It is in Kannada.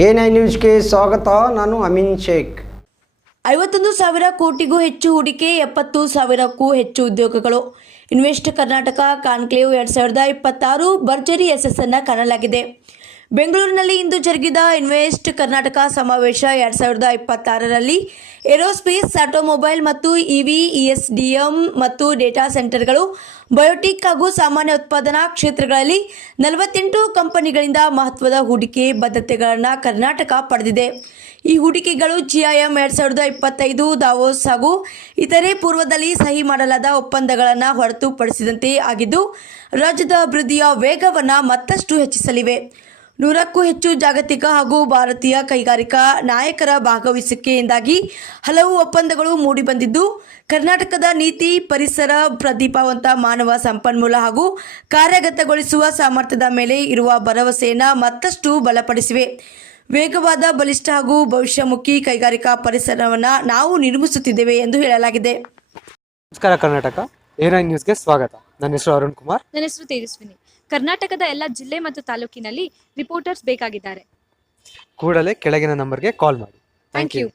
A9 ನ್ಯೂಸ್ಗೆ ಸ್ವಾಗತ. ನಾನು ಅಮೀನ್ ಶೇಖ್. 51,000 ಕೋಟಿಗೂ ಹೆಚ್ಚು ಹೂಡಿಕೆ, 70,000ಕ್ಕೂ ಹೆಚ್ಚು ಉದ್ಯೋಗಗಳು. ಇನ್ವೆಸ್ಟ್ ಕರ್ನಾಟಕ ಕಾನ್ಕ್ಲೇವ್ 2026 ಭರ್ಜರಿ ಯಶಸ್ಸನ್ನು ಕಾಣಲಾಗಿದೆ. ಬೆಂಗಳೂರಿನಲ್ಲಿ ಇಂದು ಜರುಗಿದ ಇನ್ವೆಸ್ಟ್ ಕರ್ನಾಟಕ ಸಮಾವೇಶ 2026ರಲ್ಲಿ ಏರೋಸ್ಪೇಸ್, ಆಟೋಮೊಬೈಲ್ ಮತ್ತು ಇವಿ, ಇಎಸ್ಡಿಎಂ ಮತ್ತು ಡೇಟಾ ಸೆಂಟರ್ಗಳು, ಬಯೋಟಿಕ್ ಹಾಗೂ ಸಾಮಾನ್ಯ ಉತ್ಪಾದನಾ ಕ್ಷೇತ್ರಗಳಲ್ಲಿ 48 ಕಂಪನಿಗಳಿಂದ ಮಹತ್ವದ ಹೂಡಿಕೆ ಬದ್ಧತೆಗಳನ್ನು ಕರ್ನಾಟಕ ಪಡೆದಿದೆ. ಈ ಹೂಡಿಕೆಗಳು ಜಿಐಎಂ 2025, ದಾವೋಸ್ ಹಾಗೂ ಇತರೆ ಪೂರ್ವದಲ್ಲಿ ಸಹಿ ಮಾಡಲಾದ ಒಪ್ಪಂದಗಳನ್ನು ಹೊರತುಪಡಿಸಿದಂತೆ ಆಗಿದ್ದು, ರಾಜ್ಯದ ಅಭಿವೃದ್ಧಿಯ ವೇಗವನ್ನು ಮತ್ತಷ್ಟು ಹೆಚ್ಚಿಸಲಿವೆ. 100ಕ್ಕೂ ಹೆಚ್ಚು ಜಾಗತಿಕ ಹಾಗೂ ಭಾರತೀಯ ಕೈಗಾರಿಕಾ ನಾಯಕರ ಭಾಗವಹಿಸುವಿಕೆಯಿಂದಾಗಿ ಹಲವು ಒಪ್ಪಂದಗಳು ಮೂಡಿಬಂದಿದ್ದು, ಕರ್ನಾಟಕದ ನೀತಿ, ಪರಿಸರ, ಪ್ರತಿಭಾವಂತ ಮಾನವ ಸಂಪನ್ಮೂಲ ಹಾಗೂ ಕಾರ್ಯಗತಗೊಳಿಸುವ ಸಾಮರ್ಥ್ಯದ ಮೇಲೆ ಇರುವ ಭರವಸೆಯನ್ನು ಮತ್ತಷ್ಟು ಬಲಪಡಿಸಿವೆ. ವೇಗವಾದ, ಬಲಿಷ್ಠ ಹಾಗೂ ಭವಿಷ್ಯಮುಖಿ ಕೈಗಾರಿಕಾ ಪರಿಸರವನ್ನು ನಾವು ನಿರ್ಮಿಸುತ್ತಿದ್ದೇವೆ ಎಂದು ಹೇಳಲಾಗಿದೆ. ನಮಸ್ಕಾರ ಕರ್ನಾಟಕ, A9 ನ್ಯೂಸ್ಗೆ ಸ್ವಾಗತ. ನನ್ನ ಹೆಸರು ಅರುಣ್ ಕುಮಾರ್. ನನ್ನ ಹೆಸರು ತೇಜಸ್ವಿನಿ. ಕರ್ನಾಟಕದ ಎಲ್ಲ ಜಿಲ್ಲೆ ಮತ್ತು ತಾಲೂಕಿನಲ್ಲಿ ರಿಪೋರ್ಟರ್ಸ್ ಬೇಕಾಗಿದ್ದಾರೆ. ಕೂಡಲೇ ಕೆಳಗಿನ ನಂಬರ್ಗೆ ಕಾಲ್ ಮಾಡಿ. Thank you.